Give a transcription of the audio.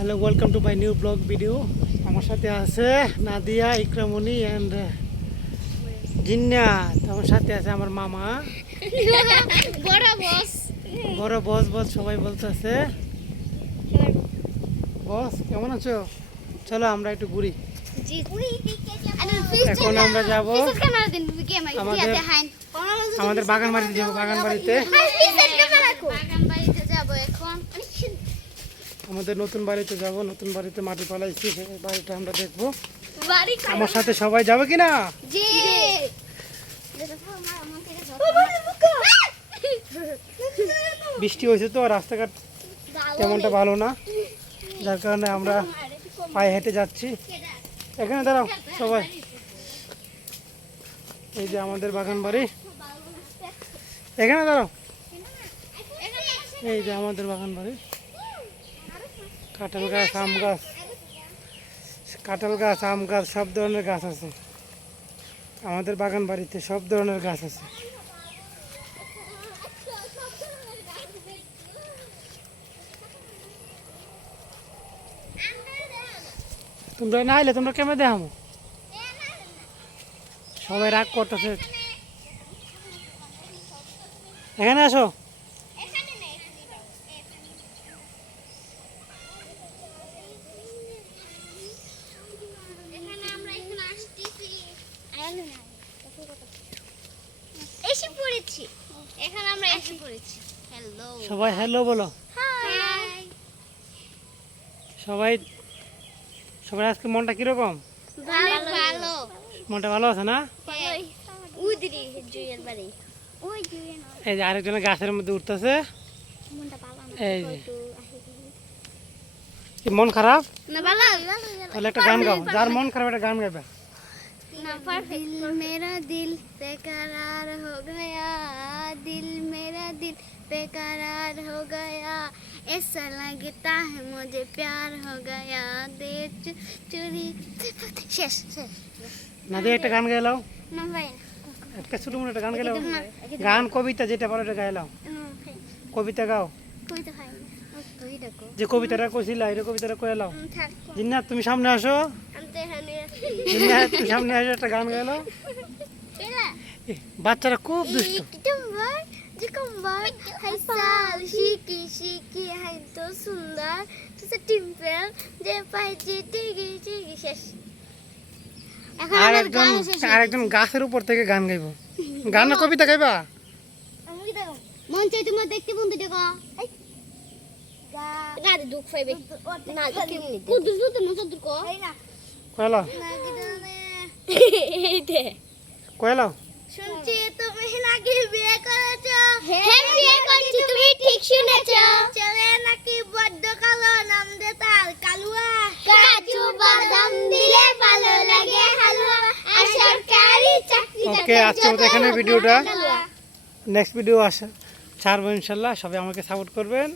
Hello, welcome to my new blog video. আমার সাথে আছে নাদিয়া, ইকরামণি অ্যান্ড জিন্নাত। আমার সাথে আছে আমার মামা বড় বস বস সবাই বলতেছে। বস কেমন আছো? চলো আমরা একটু ঘুরি। এখন আমরা যাব আমাদের বাগান বাড়িতে যাবো। বাগান বাড়িতে আমাদের নতুন বাড়িতে যাব। নতুন বাড়িতে মাটি পালাইছি, সেই বাড়িটা আমরা দেখবো। আমার সাথে সবাই যাবে কিনা? বৃষ্টি হয়েছে তো, রাস্তাঘাট তেমনটা ভালো না, যার কারণে আমরা পায়ে হেঁটে যাচ্ছি। এখানে দাঁড়াও সবাই। এই যে আমাদের বাগান বাড়ি, এখানে দাঁড়াও। এই যে আমাদের বাগান বাড়ি, কাঁঠাল গাছ, আম গাছ, কাঁঠাল গাছ, আম গাছ, সব ধরনের গাছ আছে আমাদের বাগান বাড়িতে। সব ধরনের গাছ আছে। তোমরা না আইলে তোমরা কেমন দেখামো? সবাই রাগ করতেছে। এখানে আসো। সবাই হ্যালো বলো। সবাই সবাই আজকে মনটা কিরকম? মনটা ভালো আছে না? এই যে আরেকজনের গাছের মধ্যে উঠতেছে। এই যে মন খারাপ, তাহলে একটা গান গাও। যার মন খারাপ একটা গান গাইবে। दिल मेरा दिल बेकरार हो गया, दिल मेरा दिल बेकरार हो गया, ऐसा लगता है मुझे प्यार हो गया, दे चोरी शेष शेष। নাদিয়া একটা গান গাইলাও, ना भाई একটা ছোট মতো একটা গান গাইলাও। গান কবিতা যেটা পারো এটা গাইলাও। কবিতা গাও। कोई तो भाई कोई देखो যে কবিতাটা কইছিলা এই কবিতাটা কইলাও। थाक জিন্নাত তুমি সামনে আসো। अंते हने জিন্নাত তুমি সামনে আসো, একটা গান গাইলাও। पेला বাচ্চারা খুব দুষ্ট। Jumbar, jumbar, hai sal, shiki shiki, hai to sundar, to se timple, je pai je tigi tigi shesh. আরেকজন গাছের উপর থেকে গান গাইবো। গান না কবিতা গাইবা? মন চাই তোমার দেখতে বন্ধু দেখো গাড়ি দুঃখ পাইবে না কুদুর তো না সদুর কো কয়লা এইতে কয়লাও। শুনছি তুমি নাকি বিয়ে করেছো। হ্যাঁ বিয়ে করেছি, তুমি ঠিক শুনেছো। ছেলে নাকি বড্ড কালো, নাম দে তার কালুয়া। কাজু বাদাম দিলে ভালো লাগে হালুয়া, আর সরকারি চাকরি ওকে, আজকে মতো এখানে ভিডিওটা। নেক্সট ভিডিও আসে ছাড়বো ইনশাল্লাহ। সবাই আমাকে সাপোর্ট করবেন।